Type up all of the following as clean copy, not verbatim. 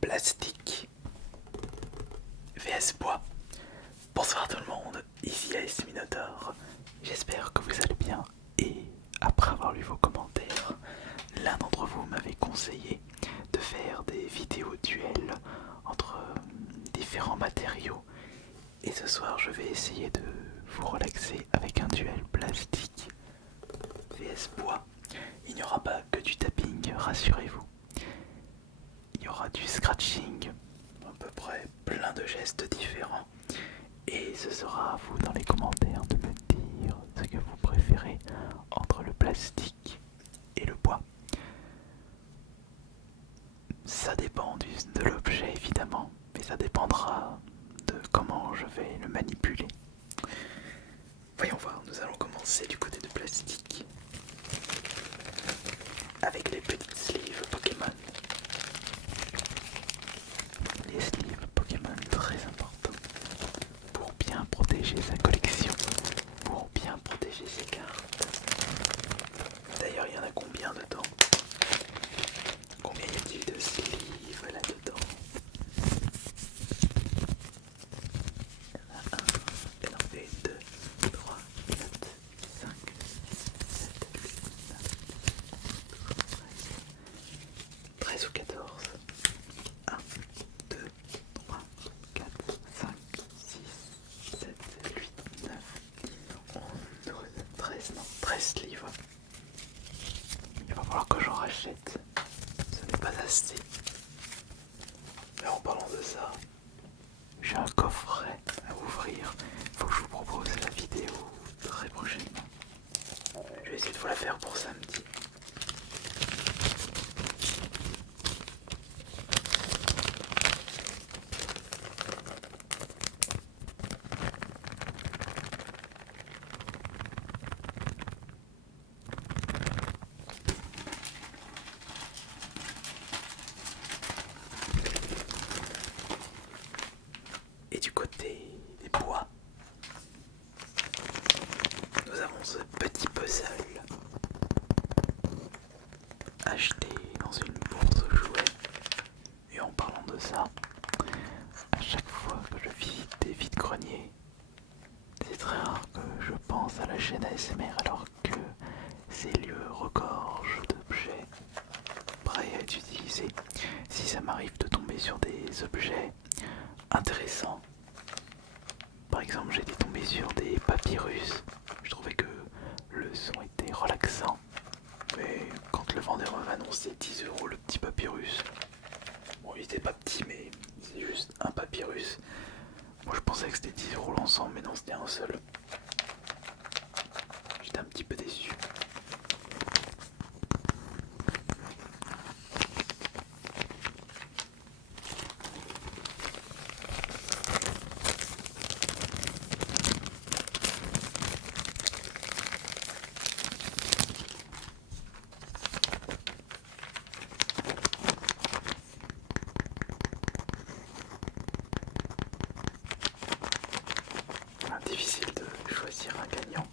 plastique vs bois. Bonsoir tout le monde, ici AS Minotaur. J'espère que vous allez bien et après avoir lu vos commentaires, l'un d'entre vous m'avait conseillé de faire des vidéos duels entre différents matériaux. Et ce soir je vais essayer de vous relaxer avec un duel plastique vs bois. Il n'y aura pas que du tapping, rassurez-vous. Il y aura du scratching, à peu près plein de gestes différents. Et ce sera à vous dans les commentaires de me dire ce que vous préférez entre le plastique et le bois. Ça dépend de l'objet évidemment, mais ça dépendra de comment je vais le manipuler. Voyons voir, nous allons commencer du côté de plastique avec les petites sleeves Pokémon. Les sleeves Pokémon très importants pour bien protéger sa collection, pour bien protéger ses cartes. D'ailleurs, il y en a combien dedans? Combien y a-t-il de sleeves là-dedans? Il y en a 1, 2, 3, 4, 5, 7, 8, 9, 13 ou 14. 1, 2, 3, 4, 5, 6, 7, 8, 9, 10, 11, 12, 13, non, 13 livres. Il va falloir que j'en rachète. Ce n'est pas assez. Mais en parlant de ça, j'ai un coffret à ouvrir. Faut que je vous propose la vidéo très prochainement. Je vais essayer de vous la faire pour samedi. Et du côté des bois, nous avons ce petit puzzle acheté dans une bourse aux jouets. Et en parlant de ça, à chaque fois que je visite des vides-greniers, c'est très rare que je pense à la chaîne ASMR alors que ces lieux regorgent d'objets prêts à être utilisés. Si ça m'arrive de tomber sur des objets intéressants, par exemple j'ai été tombé sur des papyrus, je trouvais que le son était relaxant, mais quand le vendeur m'avait annoncé 10 € le petit papyrus, bon il était pas petit mais c'est juste un papyrus, moi je pensais que c'était 10 € l'ensemble mais non c'était un seul. J'étais un petit peu déçu. Difficile de choisir un gagnant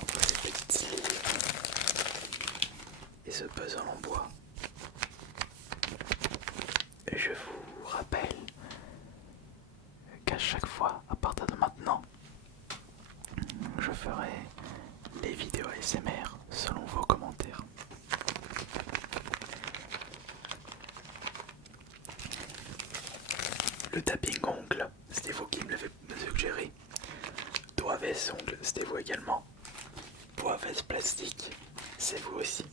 entre ces petites sleeves et ce puzzle en bois. Je vous rappelle qu'à chaque fois, à partir de maintenant, je ferai les vidéos ASMR selon vos commentaires. Le tapping ongle, c'était vous qui me l'avez suggéré. Doigt vs ongle, c'était vous également. Bois vs plastique, c'est vous aussi.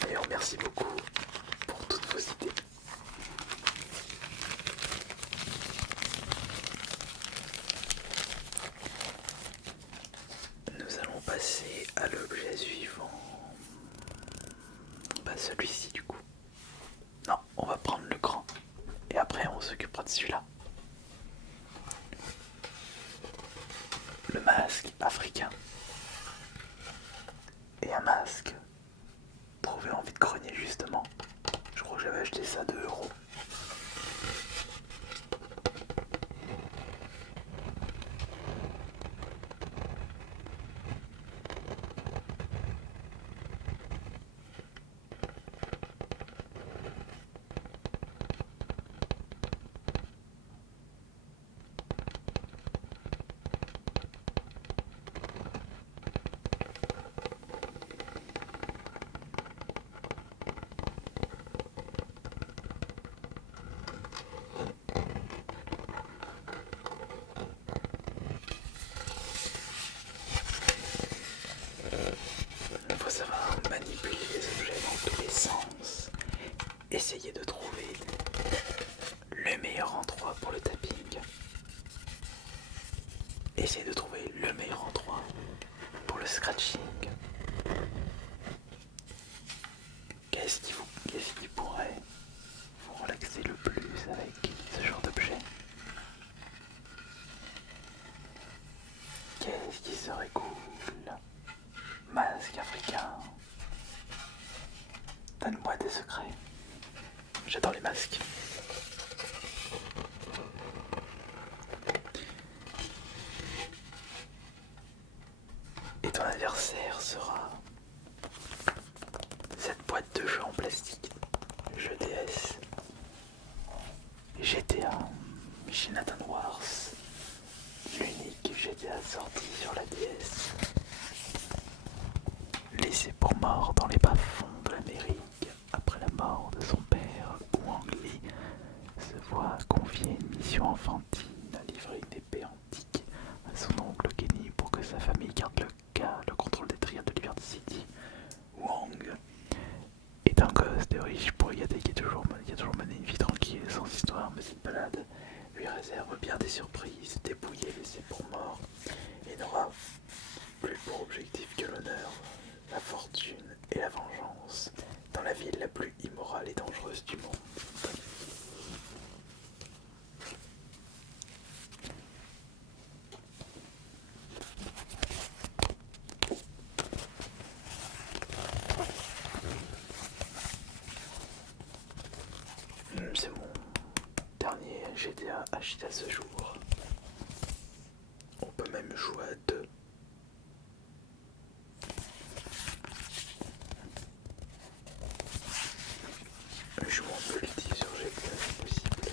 D'ailleurs, merci beaucoup pour toutes vos idées. Nous allons passer à l'objet suivant. Bah celui-ci du coup. Non, on va prendre le grand. Et après on s'occupera de celui-là. Le masque africain. Et un masque trouvé en vide-grenier justement. Je crois que j'avais acheté ça à 2 €. essayez de trouver le meilleur endroit pour le tapping. Essayez de trouver le meilleur endroit pour le scratching. Qu'est-ce qui pourrait vous relaxer le plus avec ce genre d'objet? Qu'est-ce qui serait cool? Masque africain. Donne-moi des secrets. J'adore les masques. Et ton adversaire sera cette boîte de jeux en plastique. Jeux DS, GTA, Jonathan Wars, l'unique GTA sorti sur la DS. Laissé pour mort dans les bas-fonds de l'Amérique après la mort de son père, Wang Li se voit confier une mission enfantine à livrer une épée antique à son oncle Kenny pour que sa famille garde le contrôle des triades de Liberty City. Wang est un gosse de riche bourgade qui a toujours mené une vie tranquille et sans histoire, mais cette balade lui réserve bien des surprises, dépouillé, laissé pour mort, et n'aura plus pour objectif que l'honneur, la fortune et la vengeance, dans la ville la plus immorale et dangereuse du monde. C'est mon dernier GTA acheté à ce jour. On peut même jouer à deux. Je joue en multi sur GTA, c'est possible.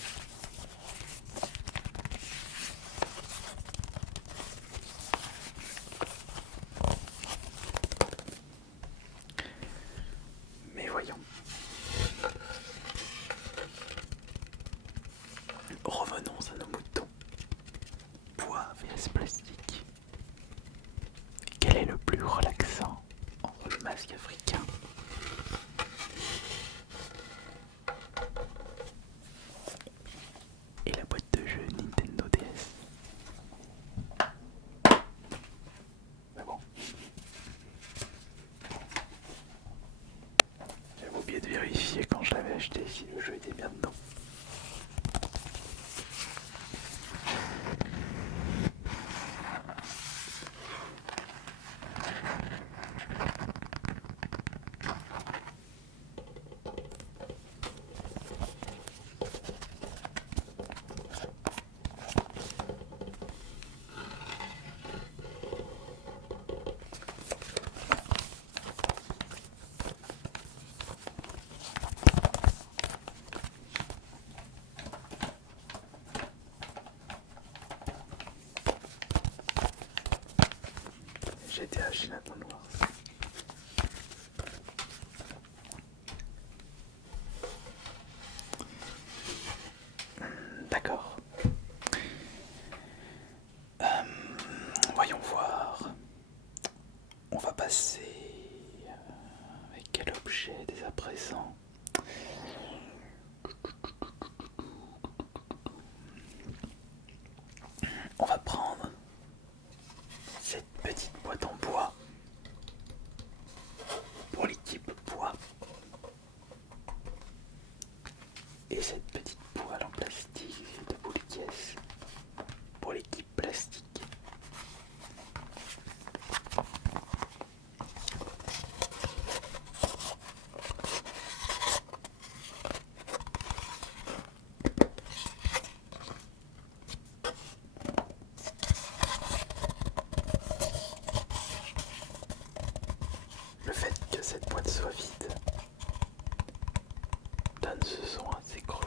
Mais voyons. Revenons à nos moutons. Bois vs plastique. Quel est le plus relaxant entre le masque africain et la boîte de jeux Nintendo DS? Mais bon. J'avais oublié de vérifier quand je l'avais acheté si le jeu était bien dedans. GTA Jonathan Wars. D'accord. Voyons voir. On va passer avec quel objet dès à présent? On va prendre cette petite boîte en bois pour l'équipe bois et cette petite poêle en plastique de Bouliquies pour l'équipe plastique. Le fait que cette boîte soit vide donne ce son assez creux.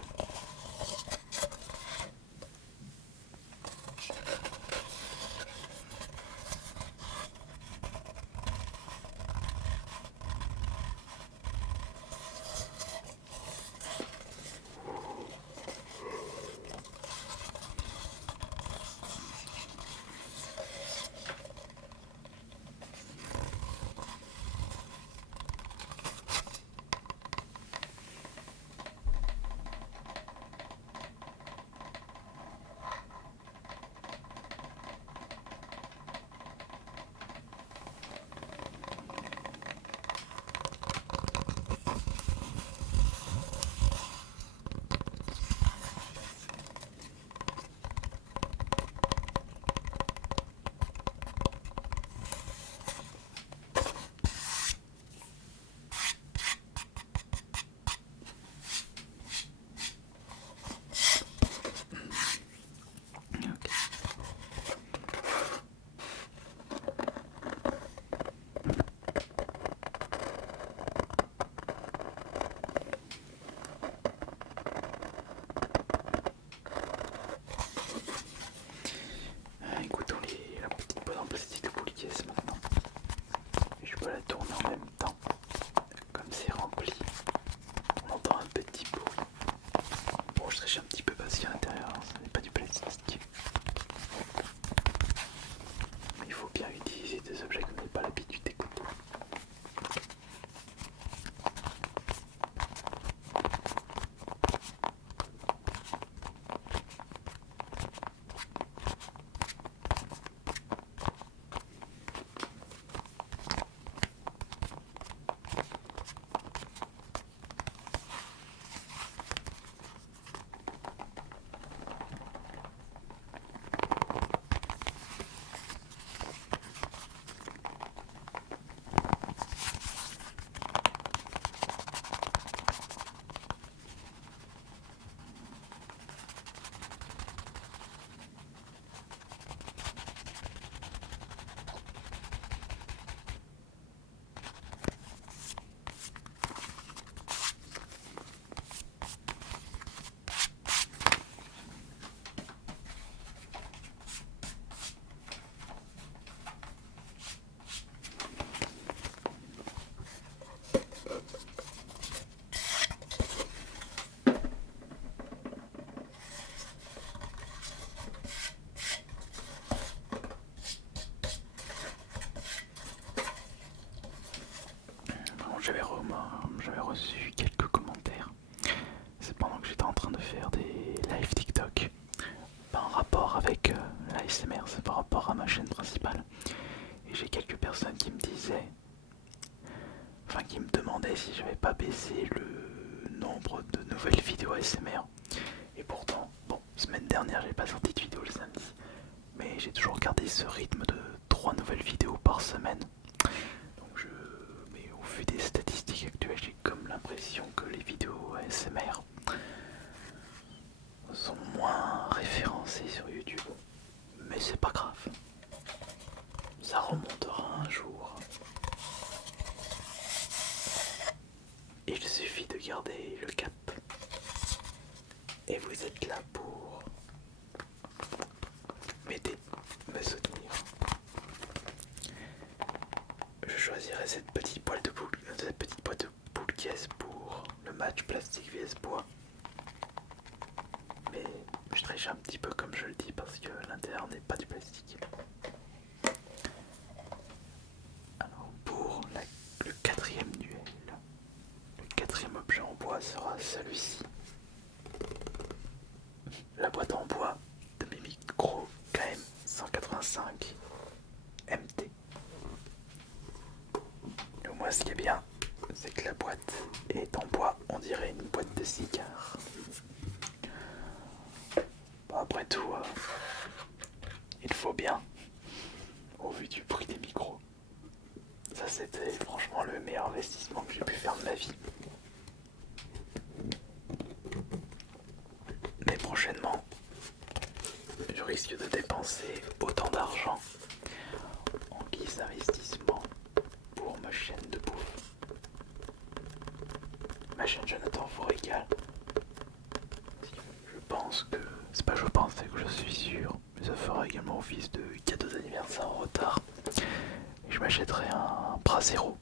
j'étais en train de faire des live TikTok. Pas en rapport avec l'ASMR, c'est par rapport à ma chaîne principale. Et j'ai quelques personnes qui me disaient, enfin qui me demandaient si j'avais pas baissé le nombre de nouvelles vidéos ASMR. Et pourtant, bon, semaine dernière j'ai pas sorti de vidéo le samedi, mais j'ai toujours gardé ce rythme de 3 nouvelles vidéos par semaine. Donc mais au vu des statistiques actuelles, j'ai comme l'impression que les vidéos ASMR sont moins référencées sur YouTube. Mais c'est pas grave, ça remontera un jour. Il suffit de garder le cap. Et vous êtes là pour m'aider, me soutenir. Je choisirai cette petite boîte de boule caisse pour le match plastique vs bois. Mais je triche un petit peu comme je le dis parce que l'intérieur n'est pas du plastique. Alors pour le quatrième duel, le quatrième objet en bois sera celui-ci. La boîte en bois de mes micros KM185 MT. Et moi ce qui est bien, c'est que la boîte est en bois, on dirait une boîte de cigares. Bon, après tout, il faut bien, au vu du prix des micros. Ça c'était franchement le meilleur investissement que j'ai pu faire de ma vie. Mais prochainement, je risque de dépenser autant d'argent en guise d'investissement pour ma chaîne de bouffe. Ma chaîne Jonathan Forégal. Je pense que... C'est pas je pense, c'est que je suis sûr. Mais ça fera également office de cadeau d'anniversaire en retard. Et je m'achèterai un Brasero.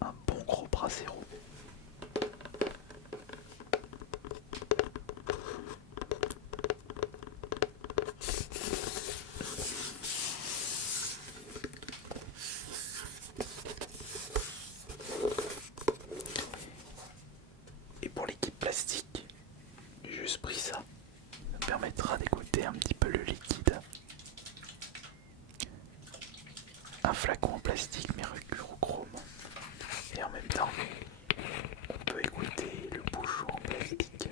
Un bon gros Brasero. Et pour l'équipe plastique, j'ai juste pris ça. Ça me permettra d'écouter un petit peu le liquide. Un flacon en plastique mercurochrome. Et en même temps, on peut écouter le bouchon en plastique.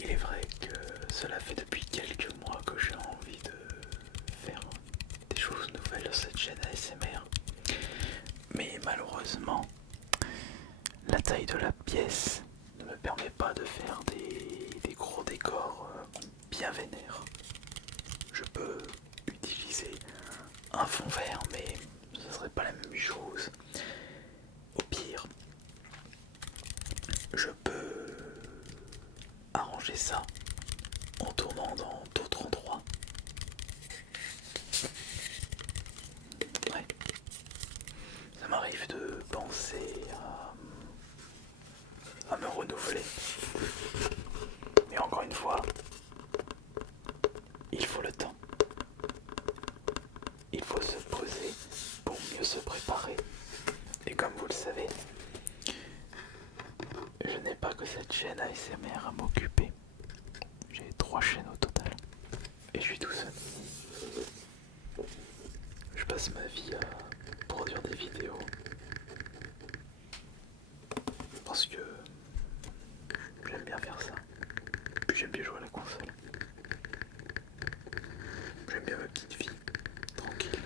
Il est vrai que cela fait depuis quelques mois que j'ai envie de faire des choses nouvelles sur cette chaîne ASMR. Mais malheureusement, la taille de la pièce ne me permet pas de faire des gros décors bien vénères. Je peux utiliser un fond vert, mais ce serait pas la même chose. Au pire, je peux arranger ça en tournant dans d'autres endroits. Ouais. Ça m'arrive de penser à me renouveler. Mais encore une fois, il faut le temps. Il faut se poser pour mieux se préparer. Et comme vous le savez, je n'ai pas que cette chaîne ASMR à m'occuper. J'ai 3 chaînes au total. Et je suis tout seul. Je passe ma vie à produire des vidéos. Parce que j'aime bien faire ça. Puis j'aime bien jouer à la console. J'aime bien ma petite vie, tranquille.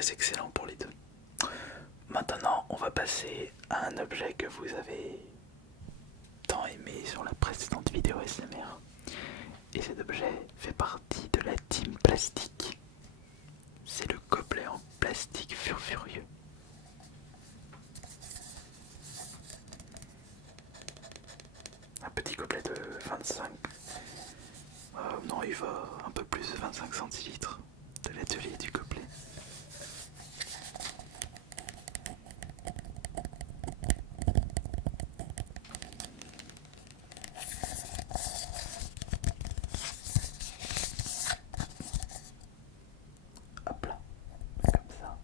très excellent pour les deux. Maintenant, on va passer à un objet que vous avez tant aimé sur la précédente vidéo SMR. Et cet objet fait partie de la team plastique. C'est le gobelet en plastique furieux. Un petit gobelet de 25. Non, il va un peu plus de 25 centilitres de l'atelier du gobelet. Hop là, comme ça.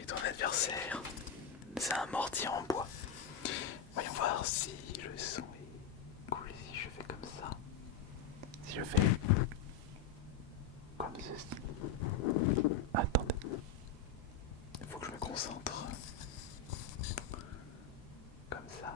Et ton adversaire, c'est un mortier en bois. Voyons voir si le son est cool si je fais comme ça. Si je fais comme ceci. Attendez. Il faut que je me concentre. Comme ça.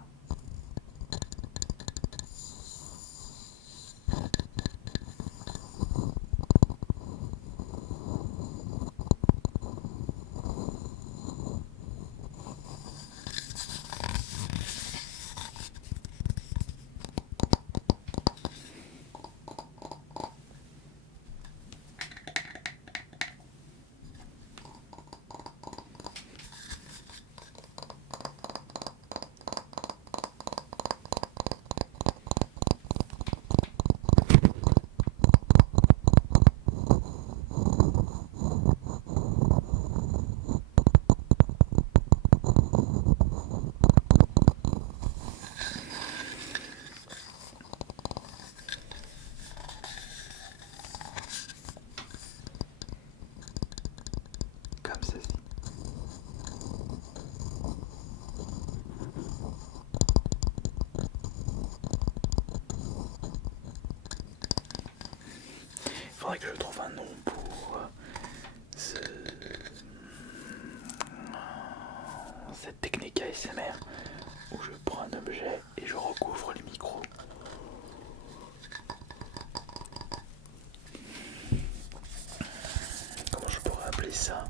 Comme ceci. Il faudrait que je trouve un nom pour cette technique ASMR où je prends un objet et je recouvre le micro. Comment je pourrais appeler ça?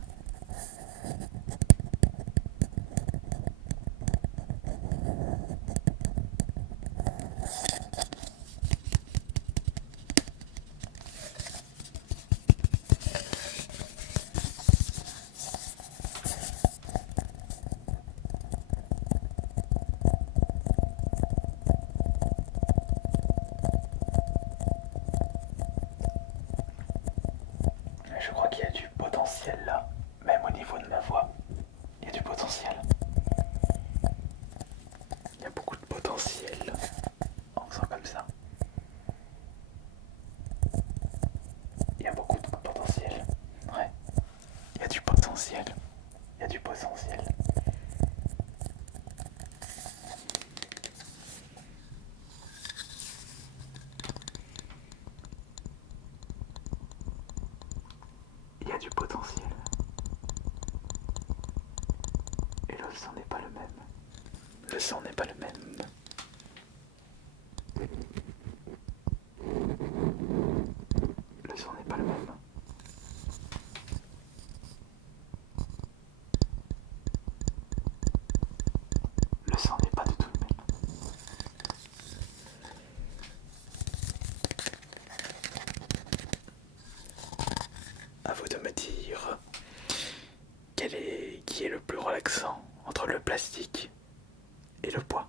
Je crois qu'il y a du potentiel là, même au niveau de ma voix. Il y a du potentiel. Il y a beaucoup de potentiel en faisant comme ça. Il y a beaucoup de potentiel. Ouais. Il y a du potentiel. Il y a du potentiel. Il y a du potentiel. Et le son n'est pas le même. Le son n'est pas le même. Le son n'est pas le même. Le son n'est pas du tout le même. À vous de me dire qui est le plus relaxant entre le plastique et le bois.